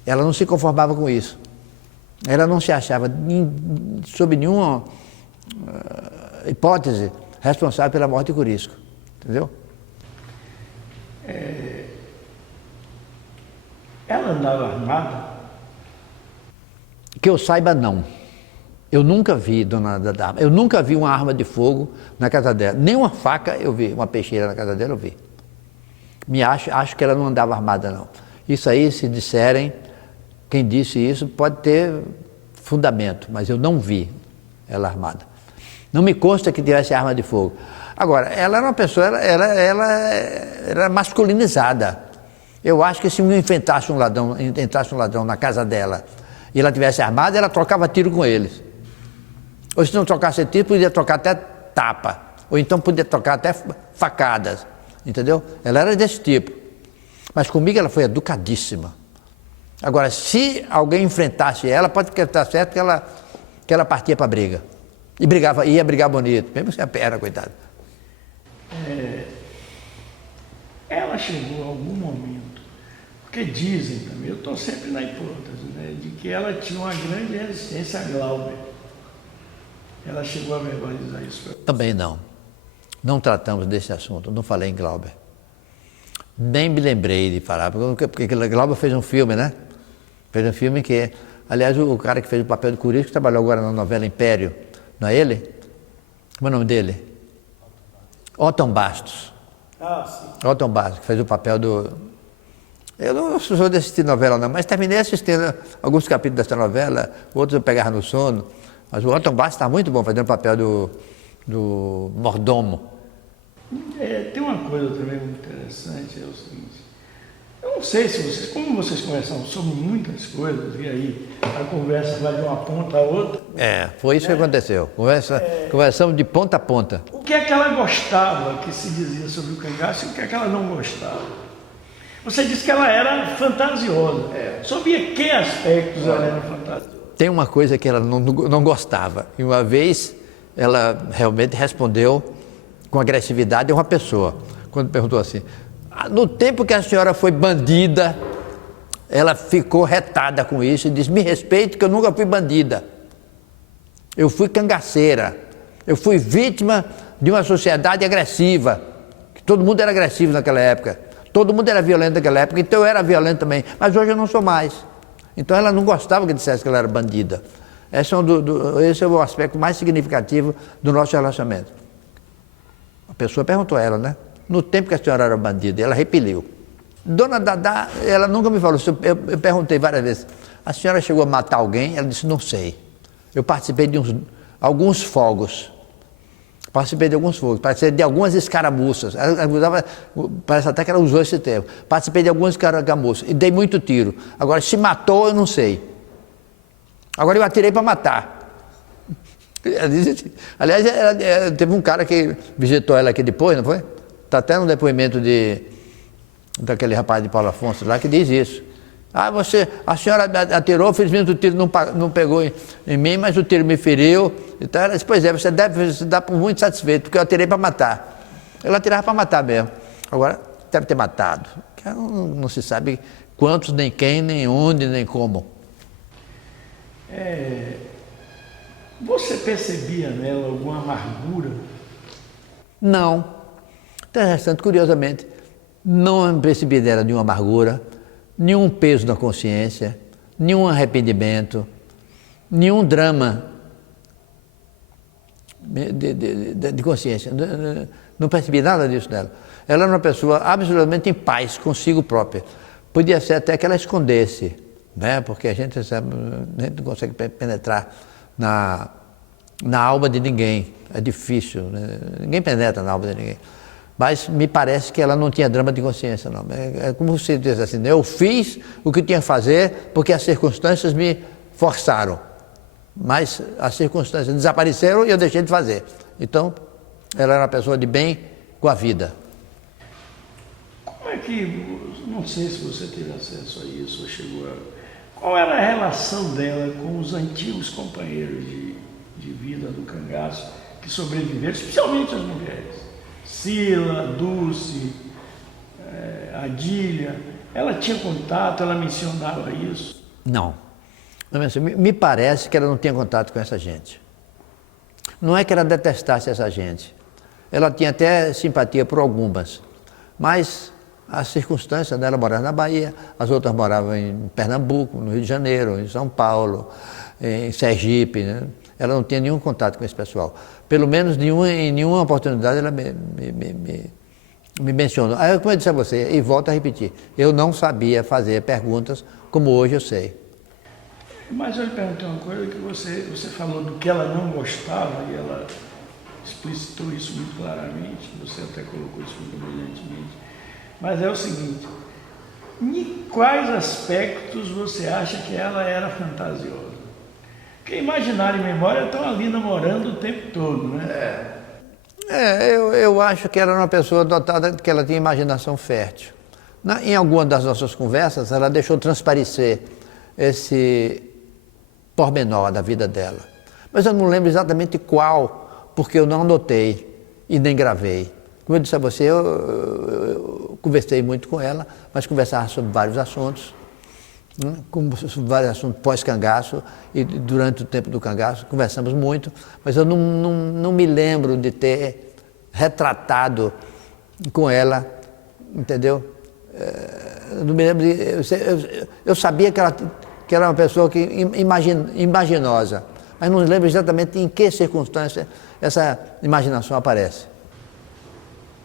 Ela não se conformava com isso. Ela não se achava, sob nenhuma hipótese, responsável pela morte de Corisco. Entendeu? Ela andava armada? Que eu saiba, não. Eu nunca vi, dona Dadá, eu nunca vi uma arma de fogo na casa dela. Nem uma faca eu vi, uma peixeira na casa dela eu vi. Acho que ela não andava armada, não. Isso aí, se disserem, quem disse isso pode ter fundamento, mas eu não vi ela armada. Não me consta que tivesse arma de fogo. Agora, ela era uma pessoa, ela era masculinizada. Eu acho que se entrasse um ladrão na casa dela e ela tivesse armada, ela trocava tiro com eles. Ou se não trocasse tiro, podia trocar até tapa. Ou então podia trocar até facadas. Entendeu? Ela era desse tipo. Mas comigo ela foi educadíssima. Agora, se alguém enfrentasse ela, pode estar certo que ela partia para a briga. E ia brigar bonito, mesmo sem a perna, coitada. Ela chegou a algum momento, porque dizem também, eu estou sempre na hipótese, né, de que ela tinha uma grande resistência a Glauber. Ela chegou a verbalizar isso. Também não. Não tratamos desse assunto, não falei em Glauber. Nem me lembrei de falar, porque Glauber fez um filme, né? Fez um filme que, aliás, o cara que fez o papel do Curico, que trabalhou agora na novela Império, não é ele? Como é o nome dele? Otton Bastos. Ah, sim. Otton Bastos, que fez o papel do... Eu não sou de assistir novela não, mas terminei assistindo alguns capítulos dessa novela, outros eu pegava no sono, mas o Otton Bastos está muito bom fazendo o papel do mordomo. Tem uma coisa também muito interessante, é o seguinte, eu não sei se vocês, como vocês conversam sobre muitas coisas, e aí a conversa vai de uma ponta a outra. Foi isso que aconteceu. Conversamos de ponta a ponta. O que é que ela gostava que se dizia sobre o cangaço e o que é que ela não gostava? Você disse que ela era fantasiosa. Sobre que aspectos ela era fantasiosa? Tem uma coisa que ela não gostava. E uma vez ela realmente respondeu com agressividade a uma pessoa, quando perguntou assim: no tempo que a senhora foi bandida, ela ficou retada com isso e disse: me respeite que eu nunca fui bandida. Eu fui cangaceira. Eu fui vítima de uma sociedade agressiva. Que todo mundo era agressivo naquela época. Todo mundo era violento naquela época, então eu era violento também. Mas hoje eu não sou mais. Então ela não gostava que dissesse que ela era bandida. Esse é o aspecto mais significativo do nosso relacionamento. A pessoa perguntou a ela, né? No tempo que a senhora era bandida, ela repeliu. Dona Dadá, ela nunca me falou. Eu perguntei várias vezes: a senhora chegou a matar alguém? Ela disse: não sei. Eu participei de alguns fogos. Participei de algumas escaramuças. Parece até que ela usou esse termo. Participei de algumas escaramuças e dei muito tiro. Agora, se matou, eu não sei. Agora eu atirei para matar. Aliás, teve um cara que visitou ela aqui depois, não foi? Está até no depoimento daquele rapaz de Paulo Afonso lá que diz isso. A senhora atirou, felizmente o tiro não pegou em mim, mas o tiro me feriu. Então ela disse: pois é, você deve estar muito satisfeito, porque eu atirei para matar. Ela atirava para matar mesmo. Agora, deve ter matado. Não se sabe quantos, nem quem, nem onde, nem como. Você percebia nela alguma amargura? Não. Interessante, curiosamente, não percebi dela nenhuma amargura, nenhum peso na consciência, nenhum arrependimento, nenhum drama de consciência. Não percebi nada disso dela. Ela era uma pessoa absolutamente em paz consigo própria. Podia ser até que ela escondesse, né? Porque a gente não consegue penetrar na alma de ninguém. É difícil, né? Ninguém penetra na alma de ninguém. Mas me parece que ela não tinha drama de consciência, não. É como se diz assim: eu fiz o que tinha que fazer porque as circunstâncias me forçaram. Mas as circunstâncias desapareceram e eu deixei de fazer. Então, ela era uma pessoa de bem com a vida. Como é que, não sei se você teve acesso a isso ou chegou a... Qual era a relação dela com os antigos companheiros de vida do cangaço que sobreviveram, especialmente as mulheres? Sila, Dulce, Adília, ela tinha contato, ela mencionava isso? Não. Me parece que ela não tinha contato com essa gente. Não é que ela detestasse essa gente. Ela tinha até simpatia por algumas, mas as circunstâncias, né? Ela morava na Bahia, as outras moravam em Pernambuco, no Rio de Janeiro, em São Paulo, em Sergipe, né? Ela não tinha nenhum contato com esse pessoal. Pelo menos em nenhuma oportunidade ela me mencionou. Aí, como eu disse a você, e volto a repetir, eu não sabia fazer perguntas como hoje eu sei. Mas eu lhe perguntei uma coisa que você falou do que ela não gostava e ela explicitou isso muito claramente, você até colocou isso muito brilhantemente. Mas é o seguinte, em quais aspectos você acha que ela era fantasiosa? Porque imaginário e memória estão ali namorando o tempo todo, né? Eu acho que ela era uma pessoa dotada, que ela tinha imaginação fértil. Em alguma das nossas conversas, ela deixou transparecer esse pormenor da vida dela. Mas eu não lembro exatamente qual, porque eu não anotei e nem gravei. Como eu disse a você, eu conversei muito com ela, mas conversava sobre vários assuntos, sobre vários assuntos pós-cangaço, e durante o tempo do cangaço conversamos muito, mas eu não me lembro de ter retratado com ela, entendeu? Eu não me lembro eu sabia que era uma pessoa imaginosa, mas não lembro exatamente em que circunstância essa imaginação aparece.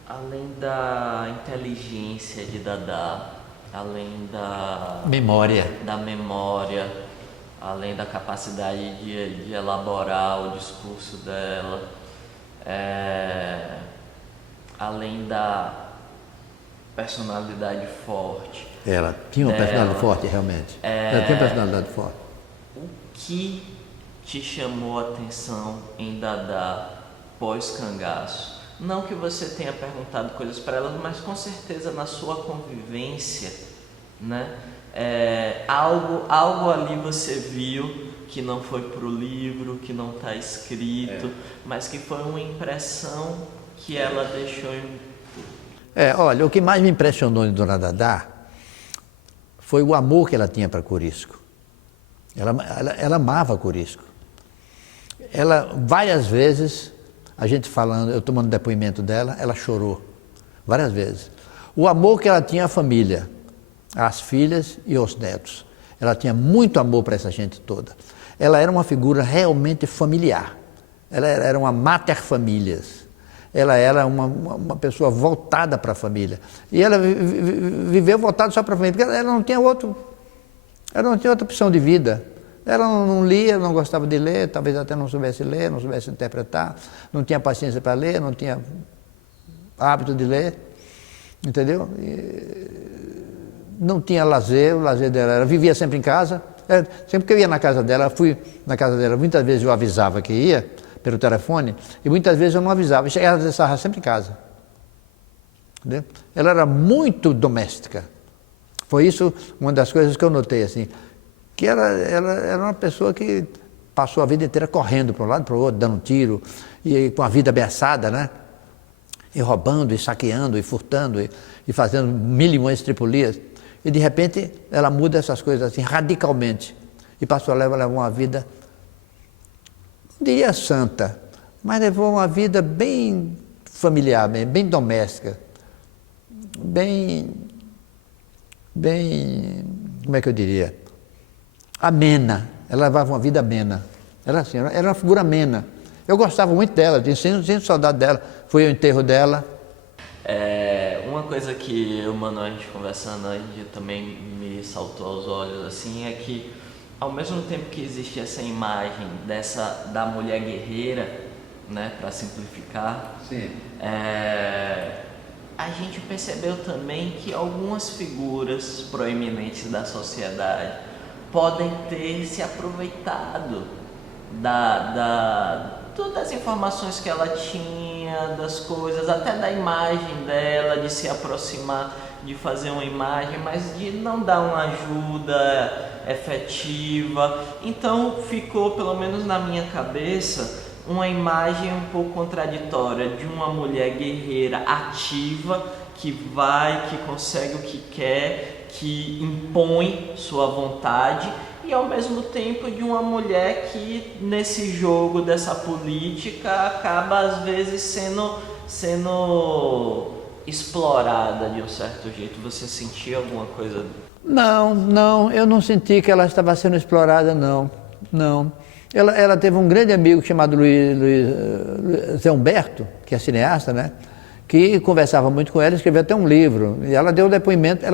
Além da inteligência de Dada, além da memória, além da capacidade de elaborar o discurso dela, além da personalidade forte. Ela tinha uma personalidade forte, realmente. Ela tinha uma personalidade forte. O que te chamou a atenção em Dada pós-cangaço? Não que você tenha perguntado coisas para ela, mas com certeza na sua convivência, né? Algo ali você viu que não foi para o livro, que não está escrito, mas que foi uma impressão que ela deixou em... Olha, o que mais me impressionou em Dona Dada foi o amor que ela tinha para Corisco. Ela amava Corisco. Ela, várias vezes, a gente falando, eu tomando depoimento dela, ela chorou, várias vezes. O amor que ela tinha à família, às filhas e aos netos. Ela tinha muito amor para essa gente toda. Ela era uma figura realmente familiar. Ela era uma mater familias. Ela era uma pessoa voltada para a família. E ela viveu voltada só para a família, porque ela não tinha outra opção de vida. Ela não lia, não gostava de ler, talvez até não soubesse ler, não soubesse interpretar, não tinha paciência para ler, não tinha hábito de ler, entendeu? Não tinha lazer, o lazer dela era, vivia sempre em casa. Sempre que eu ia na casa dela, fui na casa dela, muitas vezes eu avisava que ia, pelo telefone, e muitas vezes eu não avisava, e ela estava sempre em casa. Entendeu? Ela era muito doméstica. Foi isso uma das coisas que eu notei, assim, que ela era uma pessoa que passou a vida inteira correndo para um lado e para o outro, dando tiro, e com a vida ameaçada, né? E roubando, e saqueando, e furtando, e fazendo mil e uma estripulias. E de repente ela muda essas coisas assim radicalmente, e passou a levar uma vida, não diria santa, mas levou uma vida bem familiar, bem doméstica, bem, como é que eu diria, amena. Ela levava uma vida amena. Era assim, era uma figura amena. Eu gostava muito dela, tinha saudade dela. Fui ao enterro dela. Uma coisa que o Manuel, a gente conversando aí, também me saltou aos olhos, assim, é que ao mesmo tempo que existe essa imagem da mulher guerreira, né, para simplificar, Sim. A gente percebeu também que algumas figuras proeminentes da sociedade podem ter se aproveitado das informações que ela tinha, das coisas, até da imagem dela, de se aproximar, de fazer uma imagem, mas de não dar uma ajuda efetiva. Então ficou, pelo menos na minha cabeça, uma imagem um pouco contraditória de uma mulher guerreira ativa, que vai, que consegue o que quer, que impõe sua vontade, e ao mesmo tempo de uma mulher que nesse jogo dessa política acaba às vezes sendo explorada de um certo jeito? Você sentia alguma coisa? Não, eu não senti que ela estava sendo explorada, não. Ela teve um grande amigo chamado Zé Humberto, que é cineasta, né? Que conversava muito com ela, escreveu até um livro. E ela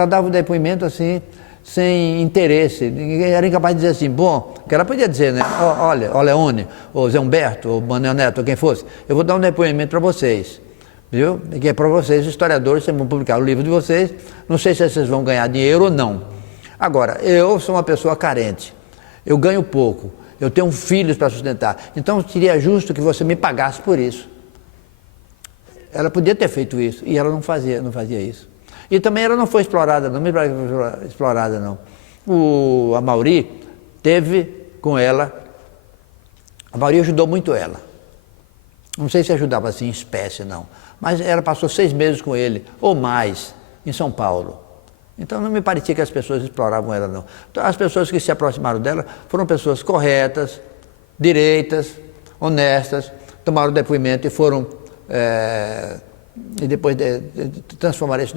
dava o depoimento assim, sem interesse. Ninguém era incapaz de dizer assim, bom, que ela podia dizer, né? Olha, o Leone, ou Zé Humberto, ou Manuel Neto, ou quem fosse, eu vou dar um depoimento para vocês. Viu? Que é para vocês, historiadores, vocês vão publicar o livro de vocês, não sei se vocês vão ganhar dinheiro ou não. Agora, eu sou uma pessoa carente, eu ganho pouco, eu tenho filhos para sustentar, então seria justo que você me pagasse por isso. Ela podia ter feito isso, e ela não fazia isso. E também ela não foi explorada, não. O Amaury teve com ela, a Amaury ajudou muito ela. Não sei se ajudava assim em espécie, não. Mas ela passou 6 meses com ele, ou mais, em São Paulo. Então não me parecia que as pessoas exploravam ela, não. Então, as pessoas que se aproximaram dela foram pessoas corretas, direitas, honestas, tomaram depoimento e foram... e depois transformaram esse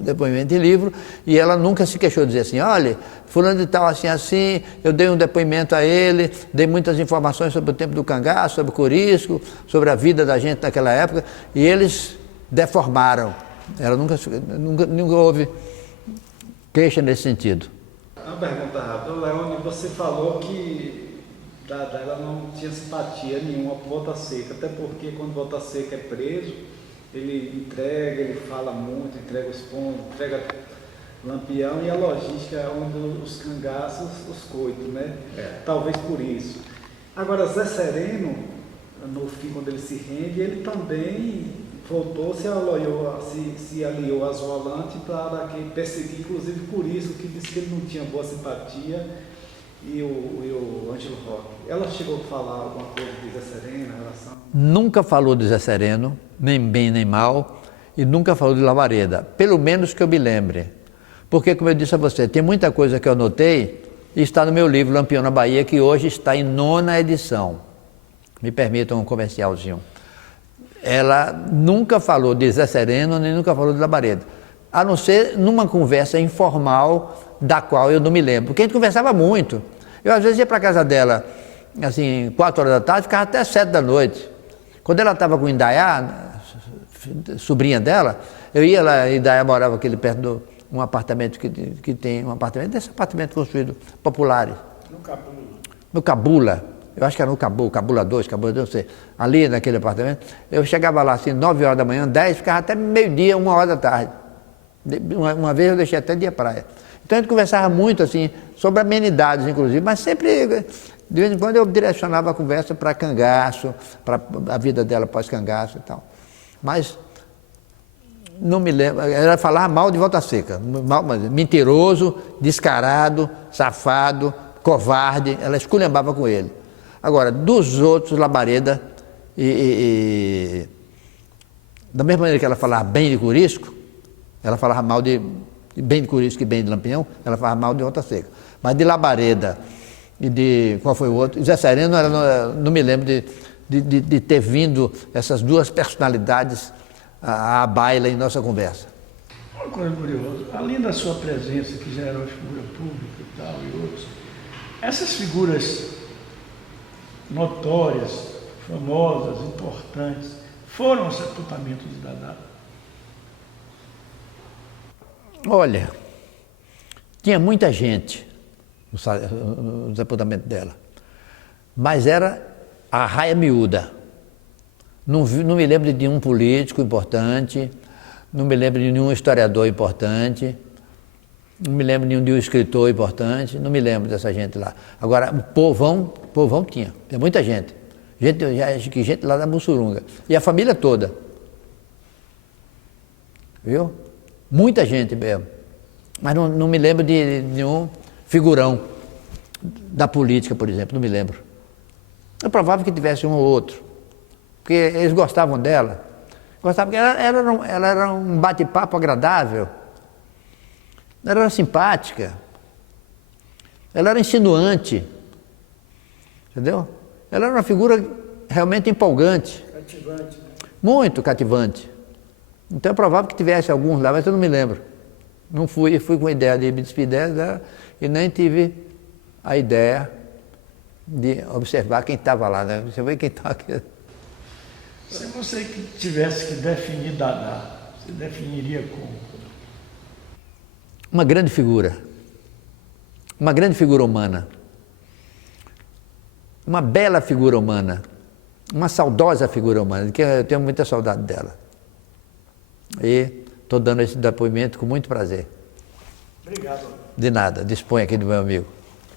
depoimento em livro, e ela nunca se queixou de dizer assim, olha, fulano de tal assim, eu dei um depoimento a ele, dei muitas informações sobre o tempo do cangaço, sobre o Corisco, sobre a vida da gente naquela época, e eles deformaram. Ela nunca houve queixa nesse sentido. Uma pergunta rápida. Leone, você falou que ela não tinha simpatia nenhuma por Volta Seca, até porque quando Volta Seca é preso, ele entrega, ele fala muito, entrega os pontos, entrega Lampião, e a logística é onde os cangaços, os coitos, né? Talvez por isso. Agora, Zé Sereno, no fim, quando ele se rende, ele também voltou, se aliou a Zolante para perseguir, inclusive por isso, que disse que ele não tinha boa simpatia, e o Ângelo Roque. Ela chegou a falar alguma coisa de Zé Sereno em relação? Nunca falou de Zé Sereno, nem bem nem mal, e nunca falou de Lavareda, pelo menos que eu me lembre. Porque, como eu disse a você, tem muita coisa que eu anotei e está no meu livro Lampião na Bahia, que hoje está em 9ª edição. Me permitam um comercialzinho. Ela nunca falou de Zé Sereno, nem nunca falou de Lavareda, a não ser numa conversa informal, da qual eu não me lembro, porque a gente conversava muito. Eu às vezes ia para a casa dela, assim, 4 horas da tarde, ficava até 7 da noite. Quando ela estava com Indaiá, sobrinha dela, eu ia lá, Indaiá morava aquele perto de um apartamento que tem, desse apartamento construído, populares. No Cabula. Eu acho que era no Cabula 2, não sei. Ali naquele apartamento, eu chegava lá assim, 9 horas da manhã, 10, ficava até meio-dia, 1 hora da tarde. Uma vez eu deixei até dia praia. Então a gente conversava muito assim, sobre amenidades inclusive, mas sempre, de vez em quando eu direcionava a conversa para cangaço, para a vida dela pós-cangaço e tal. Mas não me lembro, ela falava mal de Volta Seca, mentiroso, descarado, safado, covarde, ela esculhambava com ele. Agora, dos outros, Lavareda, da mesma maneira que ela falava bem de Corisco, ela falava mal bem de Corisco e bem de Lampião, ela falava mal de Volta Seca. Mas de Lavareda e de, qual foi o outro? Zé Sereno, não me lembro de ter vindo essas duas personalidades à baila em nossa conversa. Uma coisa curiosa, além da sua presença, que já era uma figura pública e tal, e outros, essas figuras notórias, famosas, importantes, foram ao sepultamento de Dadá? Olha, tinha muita gente no sepultamento dela, mas era a raia miúda. Não me lembro de nenhum político importante, não me lembro de nenhum historiador importante, não me lembro de nenhum escritor importante, não me lembro dessa gente lá. Agora, o povão tinha muita gente. Gente lá da Mussurunga. E a família toda. Viu? Muita gente mesmo. Mas não me lembro de nenhum figurão da política, por exemplo, não me lembro. É provável que tivesse um ou outro. Porque eles gostavam dela. Gostavam porque ela era um bate-papo agradável. Ela era simpática. Ela era insinuante. Entendeu? Ela era uma figura realmente empolgante. Cativante. Né? Muito cativante. Então é provável que tivesse alguns lá, mas eu não me lembro. Não fui com a ideia de me despedir dela e nem tive a ideia de observar quem estava lá, né? Você vê quem está aqui. Se você tivesse que definir Dada, você definiria como? Uma grande figura humana, uma bela figura humana, uma saudosa figura humana, que eu tenho muita saudade dela. E estou dando esse depoimento com muito prazer. Obrigado. De nada, disponha aqui do meu amigo.